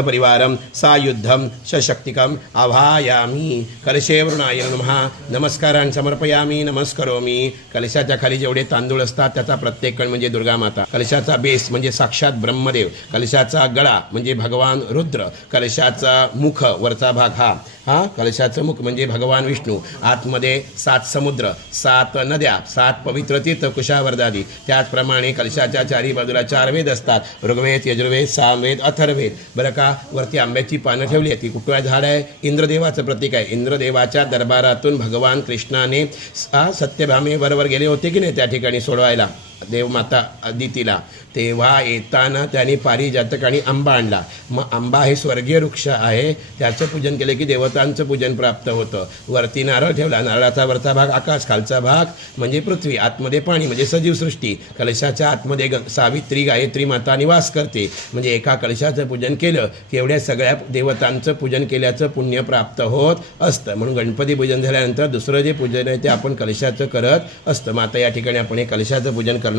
परिवारम सायुद्धम सशक्तिकम आवायामी कलशे वरुणाय नमः नमस्कारान् समर्पयामी नमस्करोमी। कलशाच्या खाली जेवढे तांदूळ असतात त्याचा प्रत्येक कण म्हणजे दुर्गा माता, कलशाचा बेस म्हणजे साक्षात ब्रह्मदेव, कलशाचा गळा म्हणजे भगवान रुद्र, कलशाचा मुख वरचा भाग हा कलशाचं मुख म्हणजे भगवान विष्णू, आतमध्ये 7 समुद्र, 7 नद्या, 7 पवित्र तीर्थ कुशावर्धादी, त्याचप्रमाणे कलशाच्या चारी बाजूला 4 वेद असतात, ऋग्वेद, यजुर्वेद, सामवेद, अथर्ववेद। बरं का, वरती आंब्याची पानं ठेवली आहे, ती कुठलं झाड आहे? इंद्रदेवाचं प्रतीक आहे। इंद्रदेवाच्या दरबारातून भगवान कृष्णाने सत्यभामेबरोबर गेले होते की नाही त्या ठिकाणी सोडवायला देवमाता अदितीला, तेव्हा येताना त्यांनी पारिजातक आणि आंबा आणला। मग आंबा हे स्वर्गीय वृक्ष आहे, त्याचं पूजन केले की देवतांचं पूजन प्राप्त होतं। वरती नारळ ठेवला, नारळाचा वरचा भाग आकाश, खालचा भाग म्हणजे पृथ्वी, आतमध्ये पाणी म्हणजे सजीव सृष्टी। कलशाच्या आतमध्ये सावित्री गायत्री माता निवास करते, म्हणजे एका कलशाचं पूजन केलं की एवढ्या सगळ्या देवतांचं पूजन केल्याचं पुण्य प्राप्त होत असतं। म्हणून गणपती पूजन झाल्यानंतर दुसरं जे पूजन आहे ते आपण कलशाचं करत असतं। मग आता या ठिकाणी आपण हे कलशाचं पूजन करणार